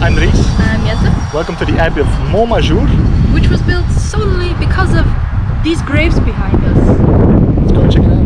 I'm Dries. I'm Jette, Welcome to the Abbey of Montmajour. which was built solely because of these graves behind us. Let's go and check it out.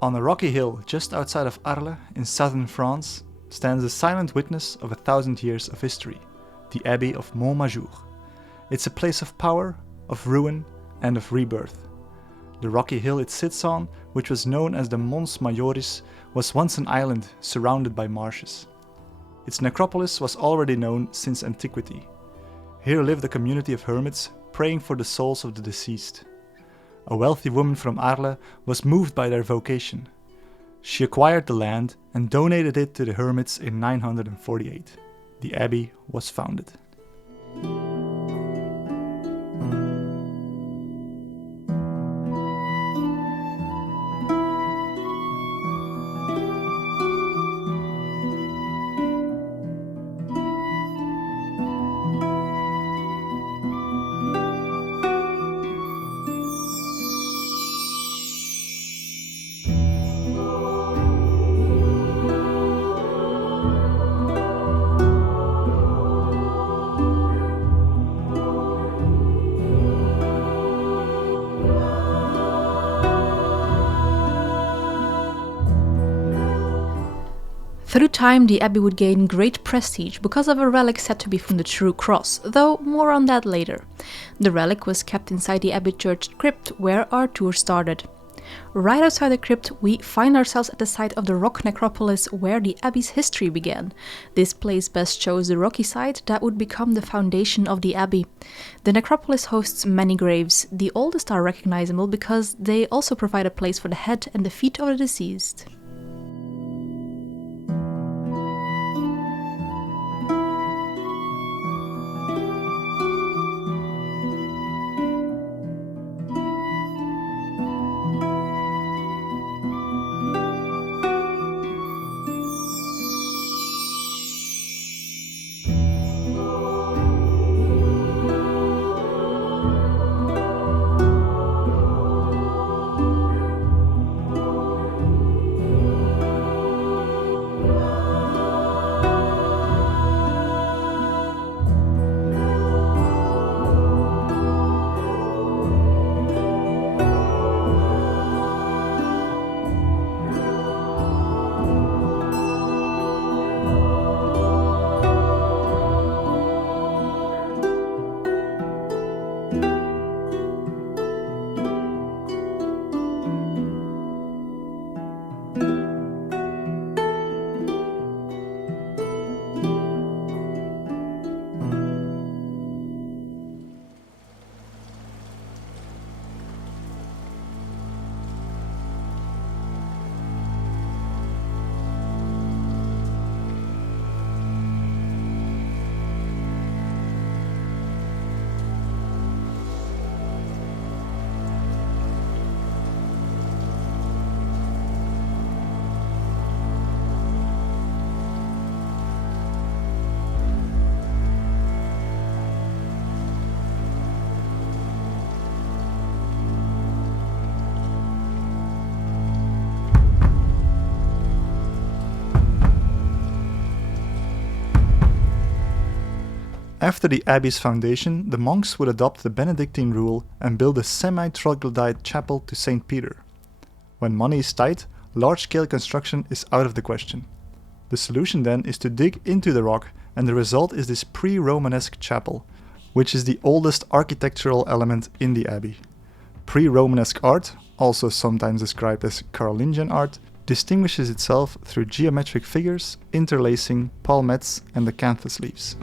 On a rocky hill just outside of Arles in southern France stands a silent witness of 1,000 years of history, the Abbey of Montmajour. It's a place of power, of ruin, and of rebirth. The rocky hill it sits on, which was known as the Mons Majoris, was once an island surrounded by marshes. Its necropolis was already known since antiquity. Here lived a community of hermits praying for the souls of the deceased. A wealthy woman from Arles was moved by their vocation. She acquired the land and donated it to the hermits in 948. The abbey was founded. Through time, the abbey would gain great prestige because of a relic said to be from the True Cross, though more on that later. The relic was kept inside the abbey church crypt, where our tour started. Right outside the crypt, we find ourselves at the site of the rock necropolis where the abbey's history began. This place best shows the rocky site that would become the foundation of the abbey. The necropolis hosts many graves. The oldest are recognizable because they also provide a place for the head and the feet of the deceased. After the abbey's foundation, the monks would adopt the Benedictine rule and build a semi-troglodyte chapel to St. Peter. When money is tight, large-scale construction is out of the question. The solution then is to dig into the rock, and the result is this pre-Romanesque chapel, which is the oldest architectural element in the abbey. Pre-Romanesque art, also sometimes described as Carolingian art, distinguishes itself through geometric figures, interlacing, palmettes, and acanthus leaves.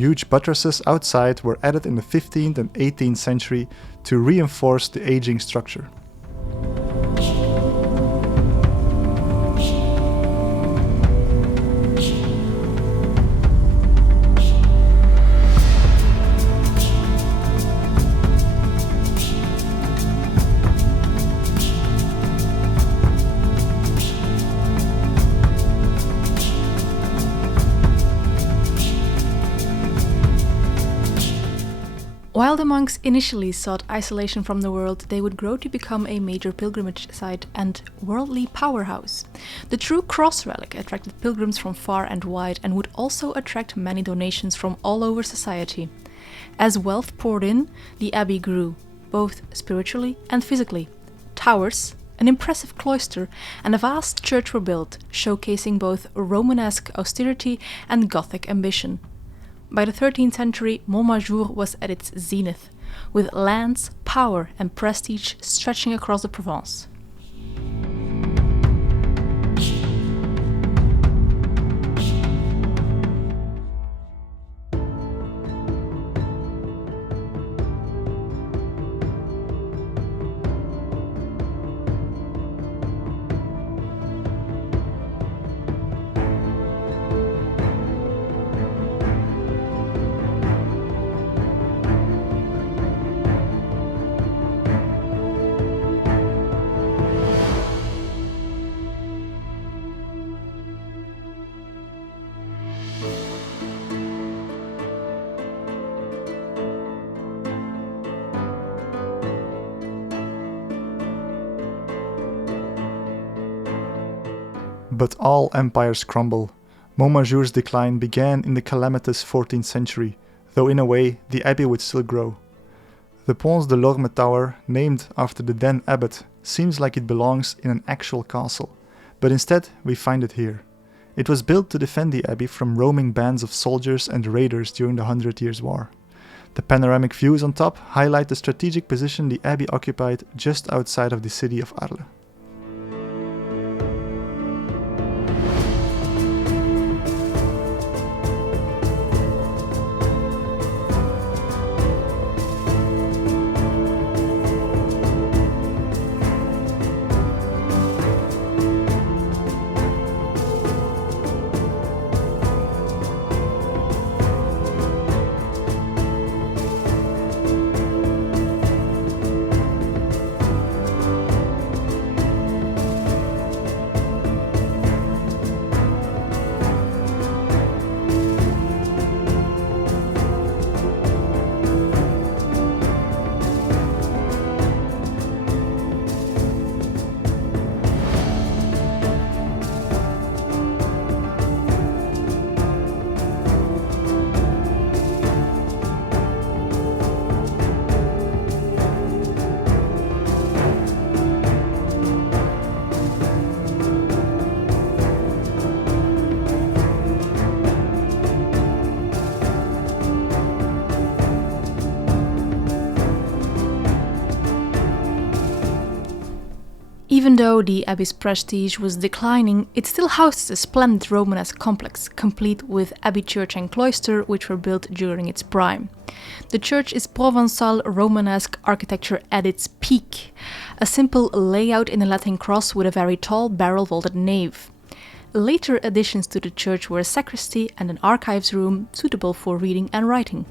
huge buttresses outside were added in the 15th and 18th century to reinforce the aging structure. While the monks initially sought isolation from the world, they would grow to become a major pilgrimage site and worldly powerhouse. The True Cross relic attracted pilgrims from far and wide and would also attract many donations from all over society. As wealth poured in, the abbey grew, both spiritually and physically. Towers, an impressive cloister, and a vast church were built, showcasing both Romanesque austerity and Gothic ambition. By the 13th century, Montmajour was at its zenith, with lands, power, and prestige stretching across the Provence. But all empires crumble. Montmajour's decline began in the calamitous 14th century, though in a way the abbey would still grow. The Pons de l'Orme Tower, named after the then abbot, seems like it belongs in an actual castle, but instead we find it here. It was built to defend the abbey from roaming bands of soldiers and raiders during the 100 Years' War. The panoramic views on top highlight the strategic position the abbey occupied just outside of the city of Arles. Even though the abbey's prestige was declining, it still houses a splendid Romanesque complex, complete with abbey church and cloister, which were built during its prime. The church is Provençal Romanesque architecture at its peak, a simple layout in a Latin cross with a very tall barrel-vaulted nave. Later additions to the church were a sacristy and an archives room suitable for reading and writing.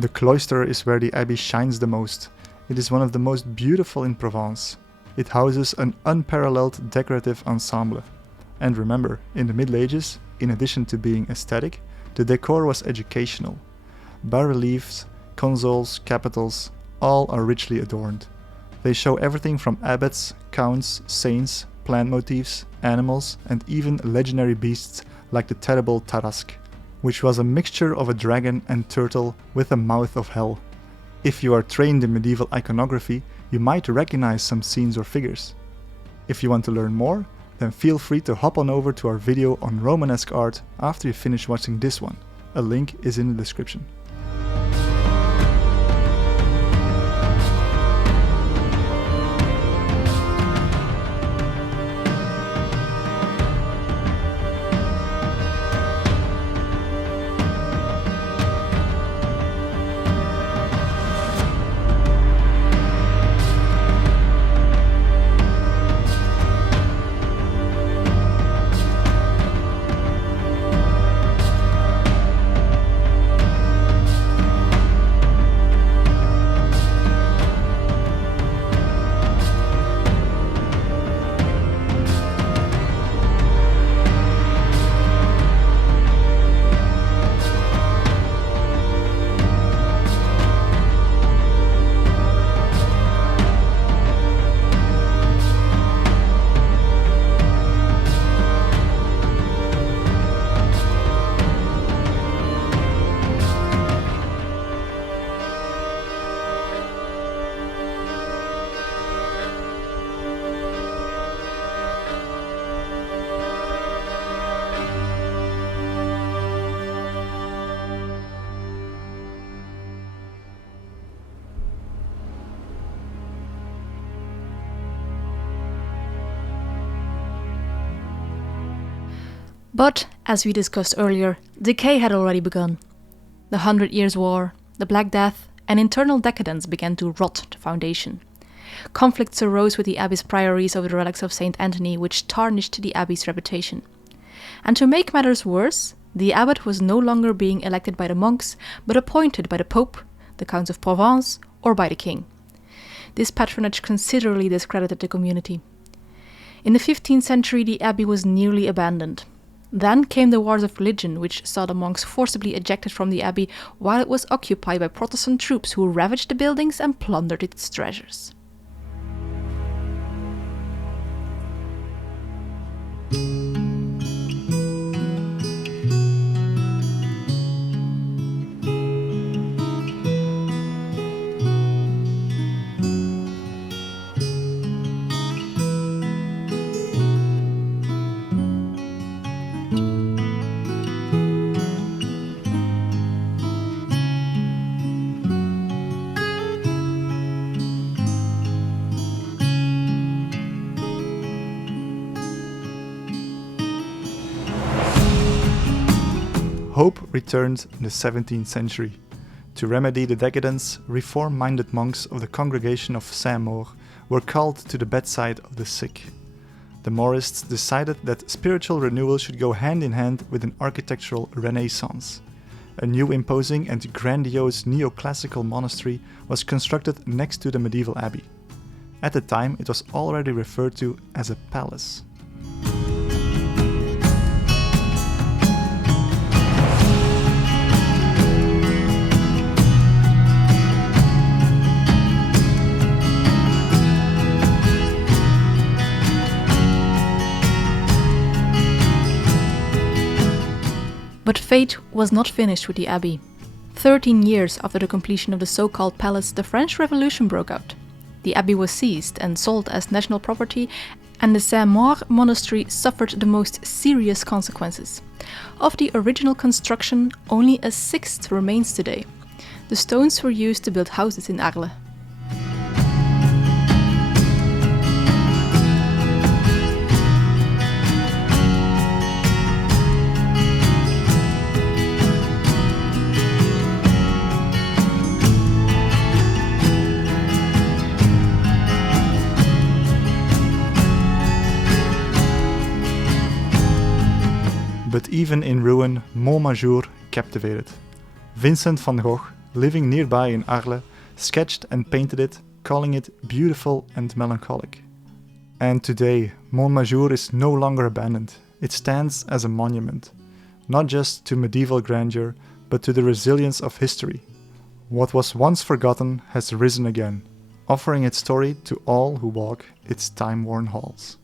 The cloister is where the abbey shines the most. It is one of the most beautiful in Provence. It houses an unparalleled decorative ensemble. And remember, in the Middle Ages, in addition to being aesthetic, the decor was educational. Bas-reliefs, consoles, capitals, all are richly adorned. They show everything from abbots, counts, saints, plant motifs, animals, and even legendary beasts like the terrible Tarasque, which was a mixture of a dragon and turtle with a mouth of hell. If you are trained in medieval iconography, you might recognize some scenes or figures. If you want to learn more, then feel free to hop on over to our video on Romanesque art after you finish watching this one. A link is in the description. But, as we discussed earlier, decay had already begun. The 100 Years' War, the Black Death, and internal decadence began to rot the foundation. Conflicts arose with the abbey's priories over the relics of Saint Anthony, which tarnished the abbey's reputation. And to make matters worse, the abbot was no longer being elected by the monks, but appointed by the Pope, the Counts of Provence, or by the king. This patronage considerably discredited the community. In the 15th century, the abbey was nearly abandoned. Then came the Wars of Religion, which saw the monks forcibly ejected from the abbey while it was occupied by Protestant troops who ravaged the buildings and plundered its treasures. Hope returned in the 17th century. To remedy the decadence, reform-minded monks of the Congregation of Saint-Maur were called to the bedside of the sick. The Maurists decided that spiritual renewal should go hand in hand with an architectural renaissance. A new imposing and grandiose neoclassical monastery was constructed next to the medieval abbey. At the time, it was already referred to as a palace. But fate was not finished with the abbey. 13 years after the completion of the so-called palace, the French Revolution broke out. The abbey was seized and sold as national property, and the Saint-Maur monastery suffered the most serious consequences. Of the original construction, only a sixth remains today. The stones were used to build houses in Arles. But even in ruin, Montmajour captivated. Vincent van Gogh, living nearby in Arles, sketched and painted it, calling it beautiful and melancholic. And today, Montmajour is no longer abandoned. It stands as a monument, not just to medieval grandeur, but to the resilience of history. What was once forgotten has risen again, offering its story to all who walk its time-worn halls.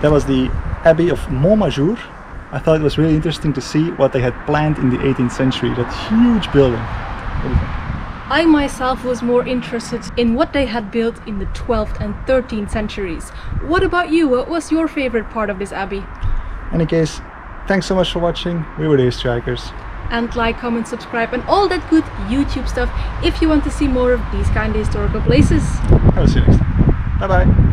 That was the Abbey of Montmajour. I thought it was really interesting to see what they had planned in the 18th century, that huge building. What do you think? I myself was more interested in what they had built in the 12th and 13th centuries. What about you? What was your favorite part of this abbey? In any case, thanks so much for watching. We were the Hitchhikers. And like, comment, subscribe and all that good YouTube stuff if you want to see more of these kind of historical places. I will see you next time. Bye bye.